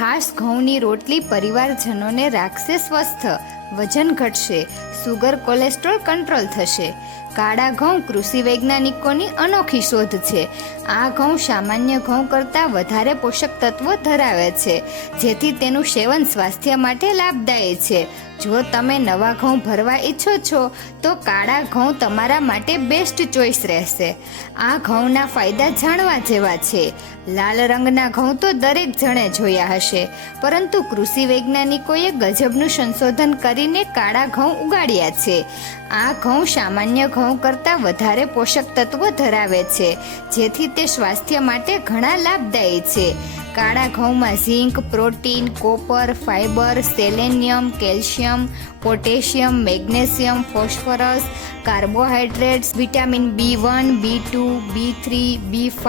ખાસ ઘઉંની રોટલી પરિવારજનોને રાખશે સ્વસ્થ, વજન ઘટશે, સુગર કોલેસ્ટ્રોલ કંટ્રોલ થશે. કાળા ઘઉં કૃષિ વૈજ્ઞાનિકોની અનોખી શોધ છે. આ ઘઉં સામાન્ય ઘઉં કરતાં વધારે પોષક તત્વો ધરાવે છે, જેથી તેનું સેવન સ્વાસ્થ્ય માટે લાભદાયી છે. જો તમે નવા ઘઉં ભરવા ઈચ્છો છો તો કાળા ઘઉં તમારા માટે બેસ્ટ ચોઈસ રહેશે. આ ઘઉંના ફાયદા જાણવા જેવા છે. લાલ રંગના ઘઉં તો દરેક જણે જોયા હશે, પરંતુ કૃષિ વૈજ્ઞાનિકોએ ગજબનું સંશોધન કરીને કાળા ઘઉં ઉગાડ્યા છે. આ ઘઉં સામાન્ય ઘઉં કરતાં વધારે પોષક તત્વો ધરાવે છે, જેથી તે સ્વાસ્થ્ય માટે ઘણા લાભદાયી છે. કાળા ઘઉંમાં zinc, protein, copper, fibre, selenium, calcium, potassium, magnesium, phosphorus, carbohydrates, vitamin B1, B2, B3, B5,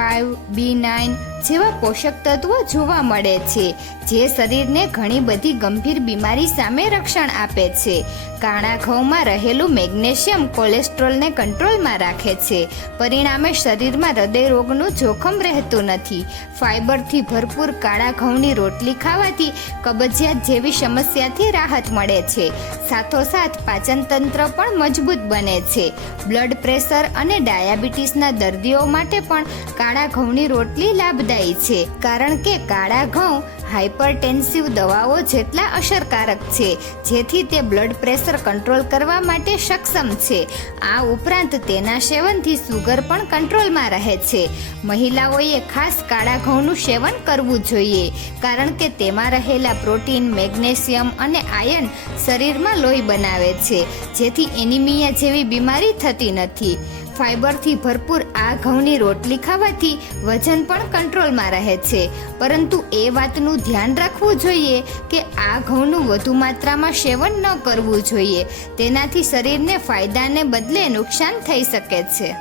B9 જેવા પોષક તત્વો જોવા મળે છે, જે શરીરને ઘણી બધી ગંભીર બીમારી સામે રક્ષણ આપે છે. કાળા ઘઉંમાં રહેલું મેગ્નેશિયમ કોલેસ્ટ્રોલને કંટ્રોલમાં રાખે છે, પરિણામે શરીરમાં હૃદય રોગનું જોખમ રહેતું નથી. ફાઇબરથી ભરપૂર કાળા ઘઉંની રોટલી ખાવાથી કબજિયાત જેવી સમસ્યાથી રાહત મળે છે. સાથોસાથ પાચન તંત્ર પણ મજબૂત બને છે. બ્લડ પ્રેશર અને ડાયાબિટીસના દર્દીઓ માટે પણ કાળા ઘઉંની રોટલી લાભદાયી છે, કારણ કે કાળા ઘઉં હાઇપરટેન્સિવ દવાઓ જેટલા અસરકારક છે, જેથી તે બ્લડ પ્રેશર કંટ્રોલ કરવા માટે સક્ષમ છે. આ ઉપરાંત તેના સેવનથી સુગર પણ કંટ્રોલમાં રહે છે. મહિલાઓએ ખાસ કાળા ઘઉંનું સેવન કરવું જોઈએ, કારણ કે તેમાં રહેલા પ્રોટીન, મેગ્નેશિયમ અને આયર્ન શરીરમાં લોહી બનાવે છે, જેથી એનિમિયા જેવી બીમારી થતી નથી. ફાઇબરથી ભરપૂર આ ઘઉંની રોટલી ખાવાથી વજન પણ કંટ્રોલમાં રહે છે, પરંતુ એ વાતનું ધ્યાન રાખવું જોઈએ કે આ ઘઉંનું વધુ માત્રામાં સેવન ન કરવું જોઈએ. તેનાથી શરીરને ફાયદાને બદલે નુકસાન થઈ શકે છે.